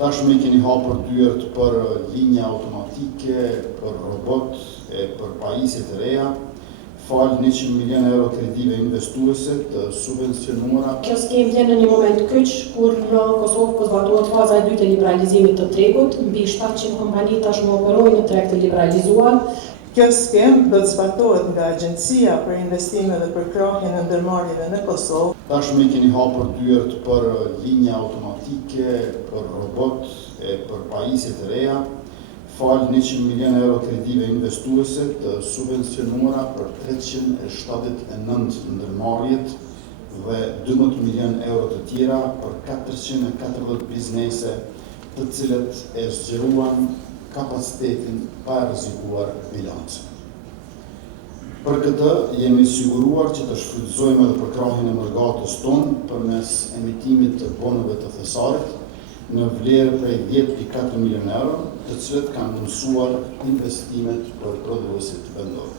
Tashmë keni hapur dyert për linja automatike, për robot, për pajisje të reja, falë 100 milion euro kredive investuese të subvencionuara. Kjo skemë vjen në një moment kyç kur në Kosovë po zbatohet faza e dytë e liberalizimit të tregut, mbi 700 kompani tashmë operojnë në treg të liberalizuar. Kjo skemë do të zbatohet nga Agjencia për Investime dhe për krahjen e ndërmarrjeve në Kosovë. Tashmë keni hapur dyert për linja automatike, për robot, për pajisje të reja, falë 100 milion euro kredive investuese të subvencionuara për 379 ndërmarrjet dhe 12 milion euro të tjera për 440 biznese të cilët e zgjeruan kapacitetin pa rrezikuar bilancën. Për këtë jemi siguruar që të shfrytëzojmë edhe për krahjen e mëlgatës tonë përmes emitimit të bonëve të thesarit në vlerë prej 10.4 milion euro, të cilët kanë mundësuar investimet për prodhuesit vendor.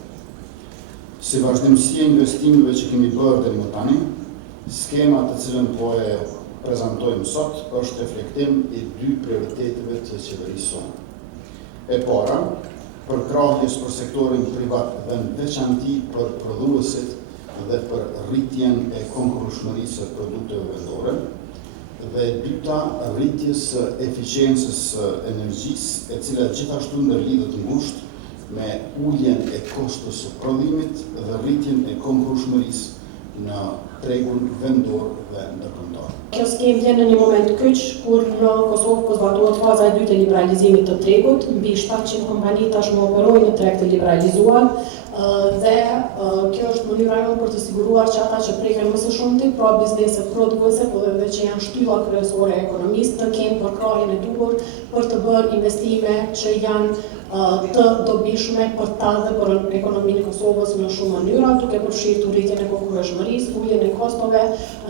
Si vazhdimësi e investimeve që kemi bërë deri më tani, skema të cilën po e prezantojmë sot është reflektim i dy prioriteteve të qeverisë sonë. E para, për krahjes për sektorin privat dhe në veçanti për prodhuesit dhe për rritjen e konkurrueshmërisë së produkteve vendore, dhe e dyta, rritjes së eficiencës së energjisë, e cila gjithashtu ndërlidhet ngushtë me uljen e kostës së prodhimit dhe rritjen e konkurrueshmërisë në tregun vendor dhe ndërkombëtar. Kjo skemë vjen në një moment kyç kur në Kosovë po zbatohet faza e dytë e liberalizimit të tregut, mbi 700 kompani tashmë operojnë në treg të liberalizuar dhe kjo është mënyra jonë për të siguruar që ata që preken më së shumti, pra bizneset prodhuese, po edhe që janë shtylla kryesore e ekonomisë, të kenë përkrahjen e duhur për të bërë investime që janë të dobishme për ta dhe për ekonominë e Kosovës në shumë mënyra, duke përfshirë rritjen e konkurrueshmërisë, uljen e kostove,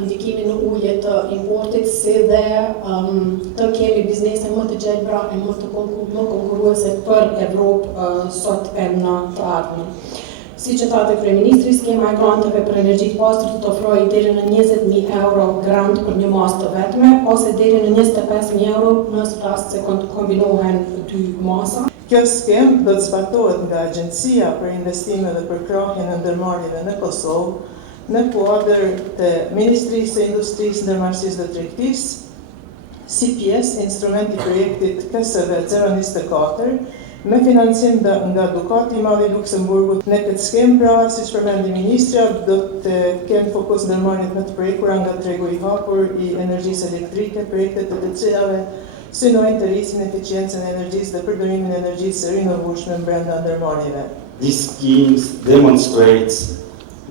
ndikimin në ulje të importit, si dhe të kemi biznese më të gjelbra e më konkurruese për Evropë sot e në të ardhmen. Si që thate Kryeministri, skema e granteve për energji të pastër të ofrojë deri në 20.000 euro grant për një masë të vetme, ose deri në 25.000 euro nëse rast se kombinohen dy masa. Kjo skemë do të zbatohet nga Agjencia për Investime dhe për krahjen e ndërmarrjeve në Kosovë në kuadër të Ministrisë së Industrisë, Ndërmarrësisë dhe Tregtisë, si pjesë instrumenti projektit KSV 024 me financim nga Dukati i Madh i Luksemburgut. Në këtë skemë, pra, siç përmendi ministra, do të kenë fokus ndërmarrjet më të prekura nga tregu i hapur i energjisë elektrike, projekte të cilave synojnë të rrisin eficiencën e energjisë dhe përdorimin e energjisë së rinovueshme brenda ndërmarrjeve. These schemes demonstrates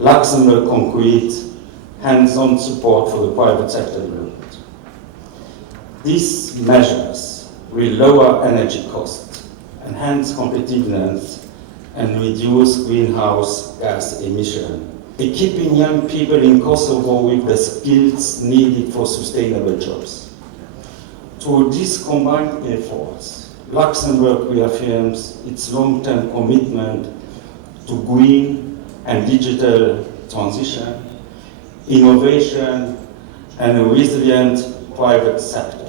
Luxembourg concrete hands-on support for the private sector development. These measures will lower energy costs, enhance competitiveness, and reduce greenhouse gas emission, equipping young people in Kosovo with the skills needed for sustainable jobs. Through these combined efforts, Luxembourg reaffirms its long-term commitment to green and digital transition, innovation, and a resilient private sector.